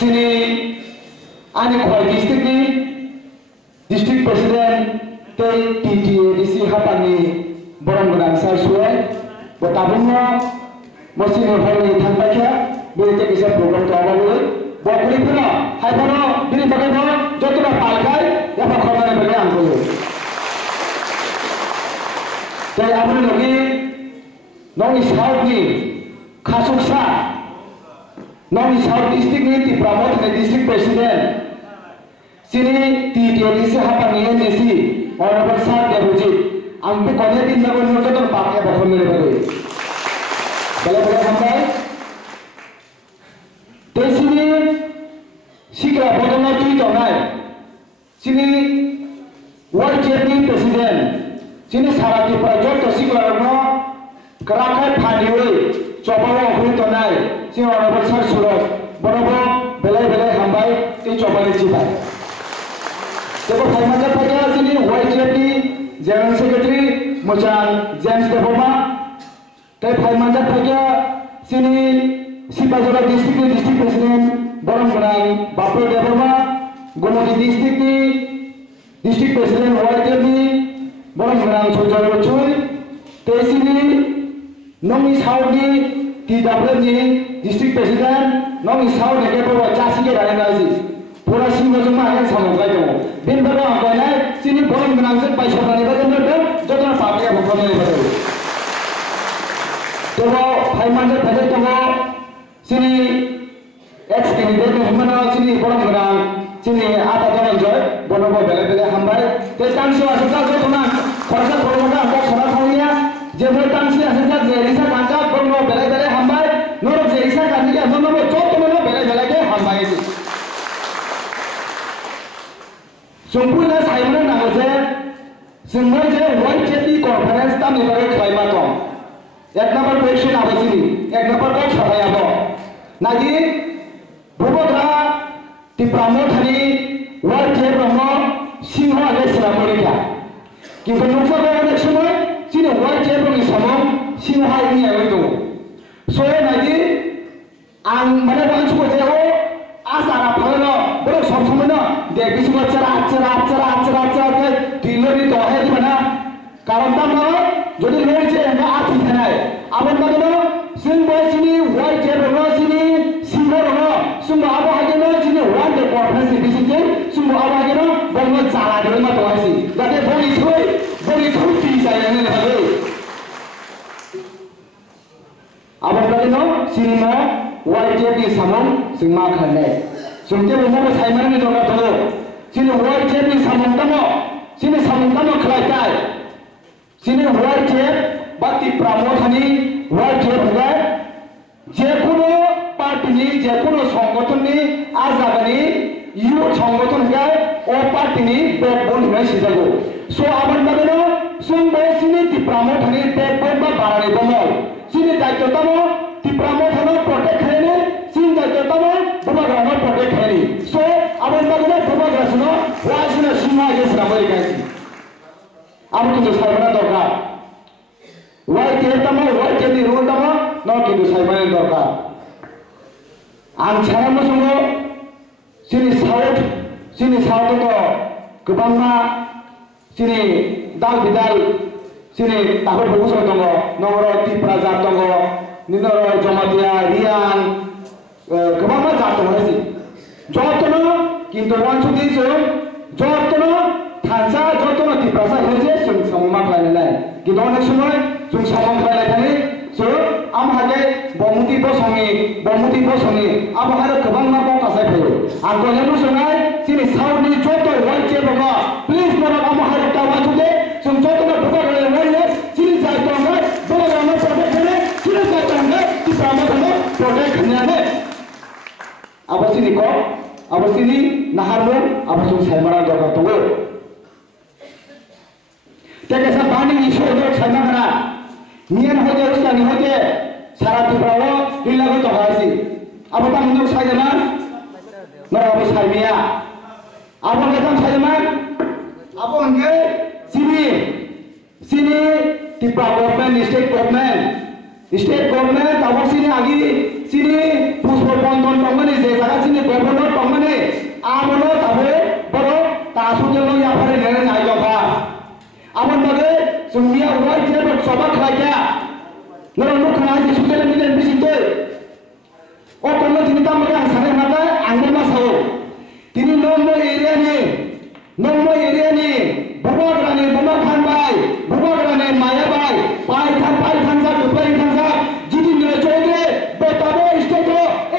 sini ani khoi district ni district president te TTADC hapani borang borang sar suai botabungo mosini holi thangbakia berite kisa program to abalu bokri puno hai puno bini bagano jotuna palkai ya khomane bele angkolo tai abunu logi noni south ni khasuksa noni south district ni ti promote ni district president sini TTADC hapani NDC honorable sir Debuji ampe kone din nago nojoton pakya bokhomane bele bele hambai te sini sikra bodona tui tonai sini world champion president sini sarati prajoto sikra no karakai phaniwe chobawo hui tonai sini honorable sir Suraj bonobo bele hambai te chobale chibai tebo phaimanja phaya sini world champion general secretary Mojang James Deboma te phaimanja phaya sini Sipajora district president Borong Benang Bapu Deboma Gomodi district president Wajdi Borong Benang Sojaro Chui Tesini Nomi Saudi TWG district president Nomi Saudi Kepo Chasi ke Rani Nazi Pura Singo Juma akan samukai tu bin baru apa ni sini Borong Benang se paisa Rani bagai mana jodhana pakai apa kau ni bagai Tebo Phaimanja phaya tebo sini ex candidate ni mana sini Borong Benang sini apa orang joy bonobo bele hambai te tansi asal je tuna khorsa khorma ka sora khonia je bol tansi asal je risa kanca bonobo bele hambai nor je risa kanci ke bonobo chot bonobo bele ke hambai ji সম্পূর্ণ Simon নাম যে সিংহ যে world চেতি conference তা নিবারে Khaimah তো এক নম্বর question আবসিনি এক নম্বর কো ছড়াই আবো নাকি ভূপদরা তি প্রামোথানি ওয়ার্ল্ড চে ব্রহ্ম সিংহ আগে সিরামরিকা কিন্তু নকশা অনেক সময় সিনি ওয়ার্ল্ড চে ব্রহ্ম সমম সিংহ আইনি আগে তো সো নাকি আং মানে বাঞ্চু যে ও আসারা ফলো বড় সব সময় না দেখ কিছু আচ্ছা তিলরি তো হয় দিবেনা কারণ তা না যদি রয়েছে আমরা আতি থানায় আবার মানে সিং বয়সিনি ওয়াই যে রসিনি সিংহ রহ সুম আবো আগে না সিনি ওয়ান দে কনফারেন্স বিসিতে সুম আবো আগে না বলব চালা ধরে মত হইছি যাতে বলি থুই তি চাই না ভাবে আবার মানে না সিংহ ওয়াই যে দি সামন সিংমা খানে সুমতে বলবো সাইমানি দরকার তো sini world champ ni samung tamo khlai kai sini world champ bati pramothani world champ hoga je kono party ni je kono সংগঠন ni azagani youth সংগঠন hoga o party ni backbone hoga sijago so abar bageno sumbe sini ti pramothani backbone ba barani bomol sini daitto tamo ti pramothano protect khane sini daitto tamo baba gramo protect khane so abar bageno baba grasno wajina sima ge sramari gaisi amu kintu saibana dorkar wai ke tamo wai ke ni rule tamo no kintu saibana dorkar ang chara musungo sini south to kebangma sini dal bidal sini tahun bagus tongo nongro ti praja tongo ninoro jomatia rian kebangma jatuh hasi jotono কিন্তু ওয়ানসুদি সম যতন থানসা যতন তিপ্রাসা হয়েছে जों সমমা খাইলাই কিন্তু অনেক সময় जों সমম খাইলাই থানি সো আমহাগে বমুতি বসঙ্গি আমহারে गोबां माबा कासाय फैयो आंगले मुसंगाय सिनि साउथनि जत वाइट जे बगा प्लिज मोर আমहारे टावासुदे जों जतन बुगा गले वरिये सिनि जायतंगाय बोरानो प्रटेक्ट करे सिनि जायतंगाय तिप्रामा दनो प्रटेक्ट खनियाने आबसिनि को abasini naharun abasung saimana dorkar tongo tekesa bani isu do saimana nian hoje ustani hoje sara tibrawo hilago to hasi abata mundur saimana mara abu saimia abu ketam saimana abu angge sini tipra government state government abasini agi sini puspo bondon tongmani je jaga sini governor tongmani amono tabe boro tasu jelo ya pare nere nai joba amon bage sumia urai je bok soba khlaiya noro nuk khana je sujele milen bisinte o kono tini tamage sare mata angma sao tini nombo area ni bumograni buma khan bai bumograni maya bai pai than sa dupai than sa jidi mere chode betabo state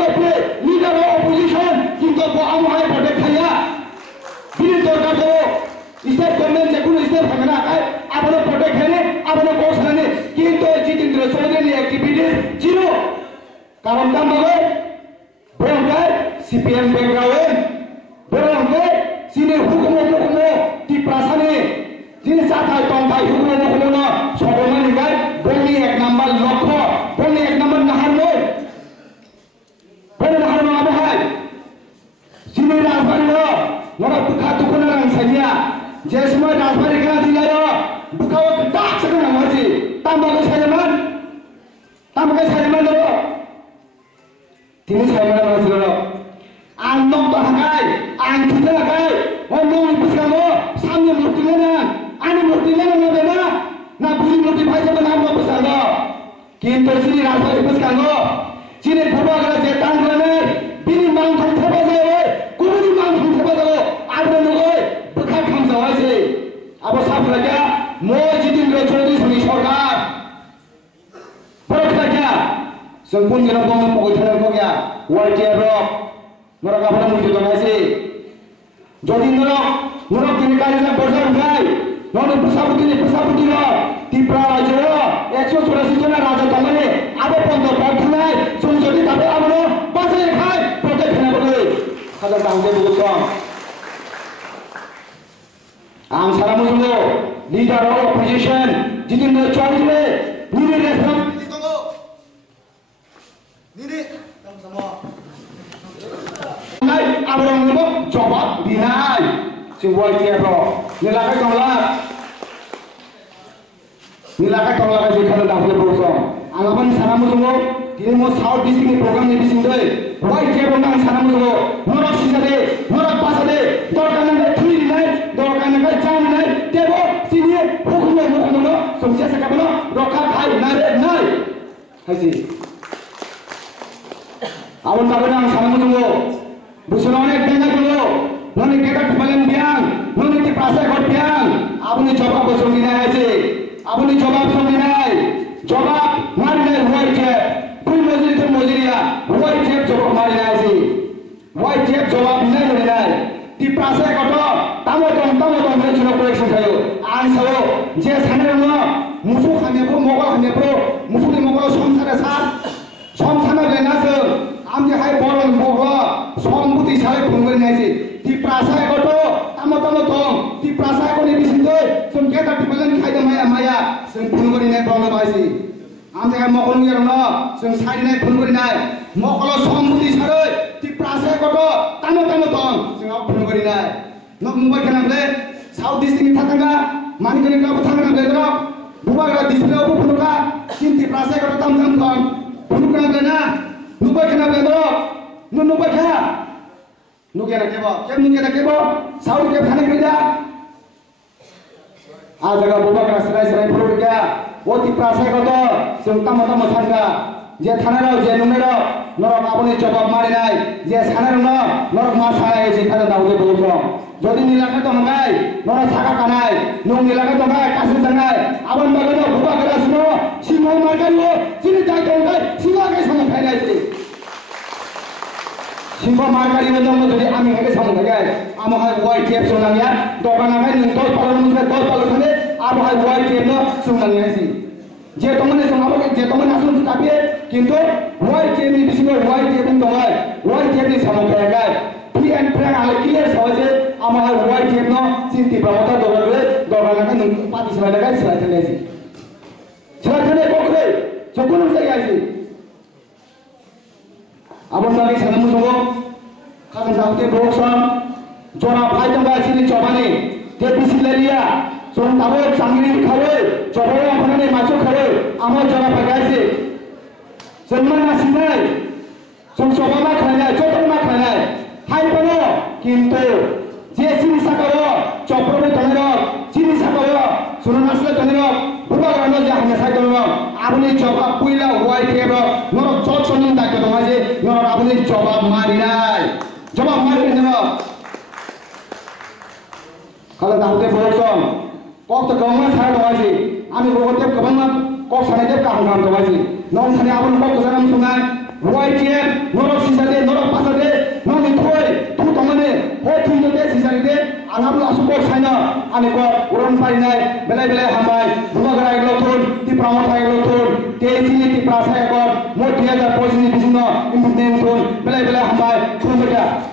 LP leader of opposition kinto ko am hai bote khaya biri dorkar ko state government je kuno state khana kai apno bote khane apno ko khane kinto jidi mere chode ni activities zero karon dam bago bongkai CPM background bongkai sini hukum di prasane sini sathai tongkai hukum no sobona ni kai boni ek number lokho boni ek number nahar mo abe hai sini rajbari no nora bukha tukuna rang sanya jesma rajbari kana dilayo bukha o dak sakana maji tambaga sayaman lo tini sayaman lo ang nok to hakai ang thila hakai o nong puskamo samne murti lena ani murti lena na bena na buri murti bhai jab naam no puskamo kinto sini rajbari puskamo sini bhuba gara je tang lene bini mang thang thaba jae kubuni mang thang thaba jae abne nogoi bukha kham jawai je abo sab laga mo jitin re chodi suni sarkar boro kya sempun jana dong pokoi thana ko kya wajib rok nora kapala mujhe donai jodi nora kini kali na borsa uthai nora pusaputi ro tipra raja ro 184 jana raja tamane abo pondo pathnai sumjodi tabe amno basai khai prote khana bole khala tangde bugusong am saramujo leader of opposition jitindra chaudhary nini responsibility tongo nini tamsamo nai abrang nebo jawab dinai singwai tiaro nilakai tongla ka jikhala dafle bosong angaban saramujo dini mo south district program ni bisindoi wai tiaro nang saramujo nora sisade nora pasade dorkana ka thuri dinai dorkana ka jam dinai tebo sini hukum no somsia sakabano rokha khai nai haisi amon bagana saramujo busana onek denga dulu noni kekat palen biang noni ti prasai got biang apni jawab bosong dinai haisi apni jawab song dinai jawab mari nai huai je bui mojuri to mojuria huai je jawab mari nai haisi huai je jawab nai dinai ti prasai got tamo dong re chuno correction thayo ang sao je sane no musu khane pro mogol khane pro musu ni mogol somsara sa somsana lena se amje hai bolon mogol sombuti sai phungri naisi ti prasai goto tamo tong ti prasai ko ni bisindoi somke ta tipalan khai da maya sing phungri nai problem aisi amje hai mogol ngi no sing sai nai phungri nai mogol sombuti sai ti prasai goto tamo tong sing au phungri nai nok mumbai kana le south district thakanga mani kene ka thakanga le ro buba ga display obu phunuka kinti prasai goto tam tong phunuka le na mumbai kana le ro no ba kha nuke na kebo saud ke khane krida a jaga boba ka sarai phuru kya oti prasai goto sing tam thanga je thana ro je nume ro norok apni jawab mari nai je sanar no norok ma sarai je khana daule bojo jodi nilaka tongai nora saka kanai nung nilaka tongai kasu tangai abon bagano boba ka suno simo margano sini jai tongai sima ke sama khainai je simba markari modong jodi ami hake samung thake amo hai white tape sonang ya dokana hai ning dol palon musre dol palon thane amo hai white tape no sonang ya si je tomane songabo je tomane asun kapie kintu white tape ni bisino white tape ni tongai white tape ni samung thake pi and prank ale clear sawaje amo hai white tape no sinti pramota dorole dokana ka ning pati sala daga sala thane si sala thane kokre jokunum sai aisi abon lagi sanamu sobo kagan daute boksam jora bhai tanga sini chobane te bisilaria son tabo sangri khare chobaya khane macho khare amo jora bagaise सम्मान आसिनाय जों जबा मा खालायनाय जबा मा खालायनाय हायबनो किन्तु जे जिनिस आरो चप्रबे दङो जिनिस आरो सुरनासले दङो बुबारानो जे हाने साइ दङो आबुनि जवाब पुइला वाइ केबो नरक जजनि दायित्व दङ जे नरक आबुनि जवाब मारिनाय जवाब मारिनाय दङ kalau dah bersong, kau tu kau mana saya doa sih, kami bawa tiap kawan mak, kau sana tiap kahang doa sih, non sana abang kau kesaram sungai, ruai tiap, norok sisa deh, norok pasar deh, non itu tu taman deh, oh tu itu deh sisa deh, anak lu asup kau sana, ane kau urang parinai, belai hambai, buka gerai gelotun, ti pramot hai gelotun, sini ti prasai kau, mau dia jar posisi di sini, imputen belai hambai, cuma beca.